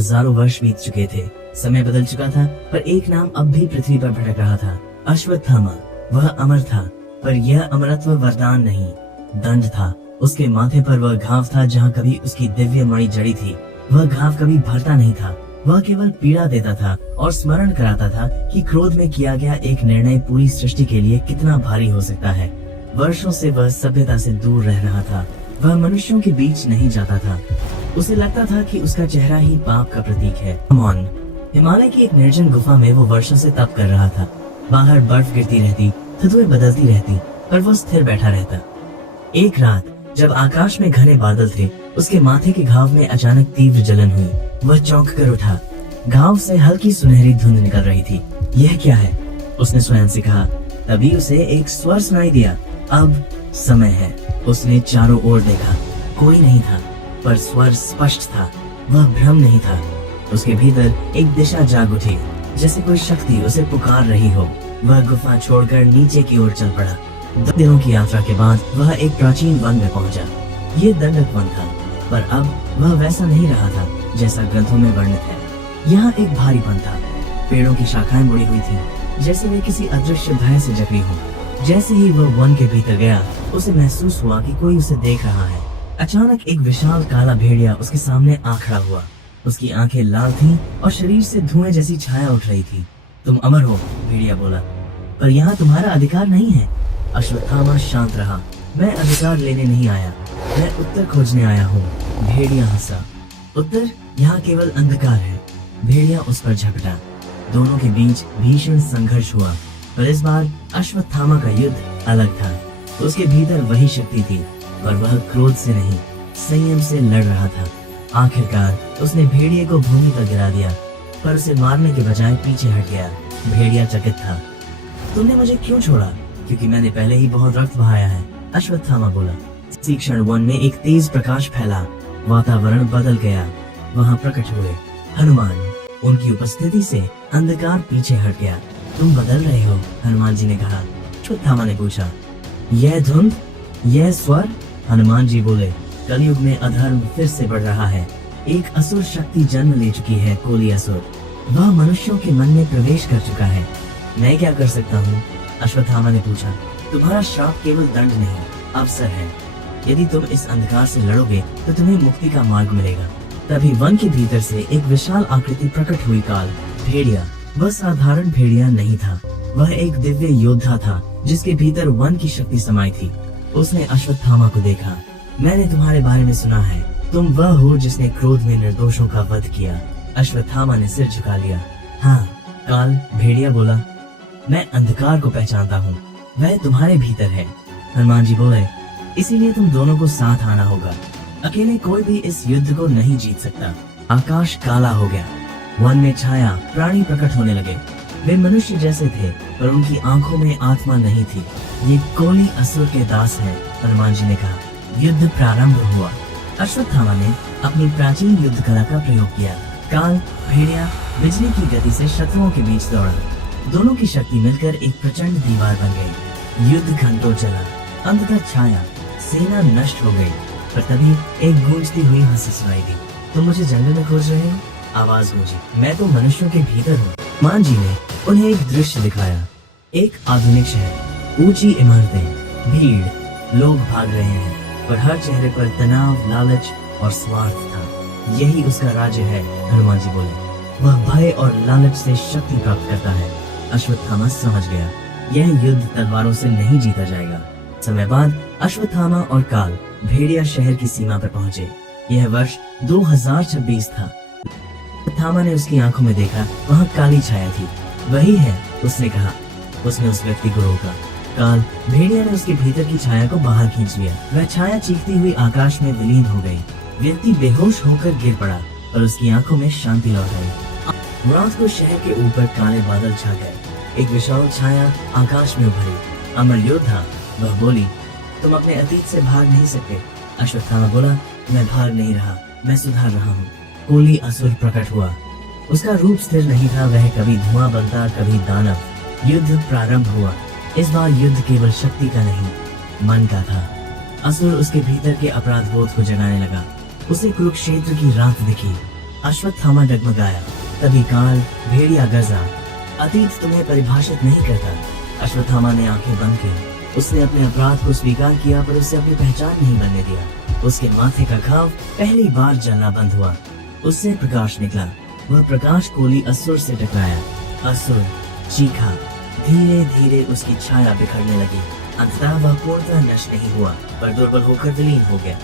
हजारों वर्ष बीत चुके थे, समय बदल चुका था, पर एक नाम अब भी पृथ्वी पर भटक रहा था, अश्वत्थामा। वह अमर था, पर यह अमरत्व वरदान नहीं, दंड था। उसके माथे पर वह घाव था जहाँ कभी उसकी दिव्य मणि जड़ी थी। वह घाव कभी भरता नहीं था, वह केवल पीड़ा देता था और स्मरण कराता था कि क्रोध में किया गया एक निर्णय पूरी सृष्टि के लिए कितना भारी हो सकता है। वर्षों से वह सभ्यता से दूर रह रहा था, वह मनुष्यों के बीच नहीं जाता था। उसे लगता था कि उसका चेहरा ही पाप का प्रतीक है। हिमालय की एक निर्जन गुफा में वो वर्षों से तप कर रहा था। बाहर बर्फ गिरती रहती, ऋतुएं बदलती रहती, पर वो स्थिर बैठा रहता। एक रात जब आकाश में घने बादल थे, उसके माथे के घाव में अचानक तीव्र जलन हुई। वह चौंक कर उठा। घाव से हल्की सुनहरी धुंध निकल रही थी। यह क्या है? उसने स्वयं से कहा। तभी उसे एक स्वर सुनाई दिया, अब समय है। उसने चारों ओर देखा, कोई नहीं था, पर स्वर स्पष्ट था। वह भ्रम नहीं था। उसके भीतर एक दिशा जाग उठी, जैसे कोई शक्ति उसे पुकार रही हो। वह गुफा छोड़कर नीचे की ओर चल पड़ा। 2 दिनों की यात्रा के बाद वह एक प्राचीन वन में पहुंचा। ये दंडक वन था, पर अब वह वैसा नहीं रहा था जैसा ग्रंथों में वर्णित है। यहाँ एक भारीपन था। पेड़ों की शाखाएं मुड़ी हुई थी, जैसे वे किसी अदृश्य भय से जकड़ी हो। जैसे ही वह वन के भीतर गया, उसे महसूस हुआ कि कोई उसे देख रहा है। अचानक एक विशाल काला भेड़िया उसके सामने आ खड़ा हुआ। उसकी आंखें लाल थीं और शरीर से धुएं जैसी छाया उठ रही थी। तुम अमर हो, भेड़िया बोला, पर यहाँ तुम्हारा अधिकार नहीं है। अश्वत्थामा शांत रहा। मैं अधिकार लेने नहीं आया, मैं उत्तर खोजने आया हूँ। भेड़िया हंसा। उत्तर? यहाँ केवल अंधकार है। भेड़िया उस पर झपटा। दोनों के बीच भीषण संघर्ष हुआ, पर इस बार अश्वत्थामा का युद्ध अलग था। उसके भीतर वही शक्ति थी, पर वह क्रोध से नहीं, संयम से लड़ रहा था। आखिरकार उसने भेड़िए को भूमि पर गिरा दिया, पर उसे मारने के बजाय पीछे हट गया। भेड़िया चकित था। तुमने मुझे क्यों छोड़ा? क्योंकि मैंने पहले ही बहुत रक्त बहाया है, अश्वत्थामा बोला। इसी क्षण वन में एक तेज प्रकाश फैला। वातावरण बदल गया। वहाँ प्रकट हुए हनुमान। उनकी उपस्थिति से अंधकार पीछे हट गया। तुम बदल रहे हो, हनुमान जी ने कहा। अश्वत्थामा ने पूछा, यह धुंध, यह स्वर? हनुमान जी बोले, कलयुग में अधर्म फिर से बढ़ रहा है। एक असुर शक्ति जन्म ले चुकी है, कोली असुर। वह मनुष्यों के मन में प्रवेश कर चुका है। मैं क्या कर सकता हूँ? अश्वत्थामा ने पूछा। तुम्हारा श्राप केवल दंड नहीं, अवसर है। यदि तुम इस अंधकार से लड़ोगे तो तुम्हें मुक्ति का मार्ग मिलेगा। तभी वन के भीतर से एक विशाल आकृति प्रकट हुई। काल भेड़िया। वह साधारण भेड़िया नहीं था, वह एक दिव्य योद्धा था जिसके भीतर वन की शक्ति समाई थी। उसने अश्वत्थामा को देखा। मैंने तुम्हारे बारे में सुना है, तुम वह हो जिसने क्रोध में निर्दोषों का वध किया। अश्वत्थामा ने सिर झुका लिया। हाँ, काल भेड़िया बोला, मैं अंधकार को पहचानता हूँ, वह तुम्हारे भीतर है। हनुमान जी बोले, इसीलिए तुम दोनों को साथ आना होगा। अकेले कोई भी इस युद्ध को नहीं जीत सकता। आकाश काला हो गया। वन में छाया, प्राणी प्रकट होने लगे। वे मनुष्य जैसे थे, पर उनकी आंखों में आत्मा नहीं थी। ये कोली असुर के दास हैं, हनुमान जी ने कहा। युद्ध प्रारंभ हुआ। अश्वत्थामा ने अपनी प्राचीन युद्ध कला का प्रयोग किया। काल भेड़िया बिजली की गति से शत्रुओं के बीच दौड़ा। दोनों की शक्ति मिलकर एक प्रचंड दीवार बन गई। युद्ध घंटों चला। अंततः छाया, सेना नष्ट हो गई। पर तभी एक गूंजती हुई हंसी सुनाई दी। तुम मुझे जंगल में खोज रहे हो? आवाज गूंजी। मैं तो मनुष्यों के भीतर हूँ। मान जी ने उन्हें एक दृश्य दिखाया। एक आधुनिक शहर, ऊंची इमारतें, भीड़, लोग भाग रहे हैं, पर हर चेहरे पर तनाव, लालच और स्वार्थ था। यही उसका राज्य है, हनुमान जी बोले। वह भय और लालच से शक्ति प्राप्त करता है। अश्वत्थामा समझ गया, यह युद्ध तलवारों से नहीं जीता जाएगा। समय बाद अश्वत्थामा और काल भेड़िया शहर की सीमा पर पहुंचे। यह वर्ष 2026 था। अश्वत्थामा ने उसकी आंखों में देखा, वहाँ काली छाया थी। वही है, उसने कहा। उसने उस व्यक्ति को रोका। काल भेड़िया ने उसके भीतर की छाया को बाहर खींच लिया। वह छाया चीखती हुई आकाश में विलीन हो गई। व्यक्ति बेहोश होकर गिर पड़ा और उसकी आंखों में शांति लौट आई। रात को शहर के ऊपर काले बादल छा गए। एक विशाल छाया आकाश में उभरी। अमर योद्धा, वह बोली, तुम अपने अतीत से भाग नहीं सकते। अश्वत्थामा बोला, मैं भाग नहीं रहा, मैं सुधार रहा हूँ। कोली असुर प्रकट हुआ। उसका रूप स्थिर नहीं था, वह कभी धुआं बनता, कभी दानव। युद्ध प्रारंभ हुआ। इस बार युद्ध केवल शक्ति का नहीं, मन का था। असुर उसके भीतर के अपराध बोध को जगाने लगा। उसे कुरुक्षेत्र की रात दिखी। अश्वत्थामा डगमगाया। तभी काल भेड़िया गरजा, अतीत तुम्हें परिभाषित नहीं करता। अश्वत्थामा ने आंखें बंद की। उसने अपने अपराध को स्वीकार किया, पर उसे अपनी पहचान नहीं बनने दिया। उसके माथे का घाव पहली बार जलना बंद हुआ। उससे प्रकाश निकला। वह प्रकाश कोली असुर से टकराया। असुर चीखा। धीरे धीरे उसकी छाया बिखरने लगी। अंततः वह पूर्णतः नष्ट नहीं हुआ, पर दुर्बल होकर विलीन हो गया।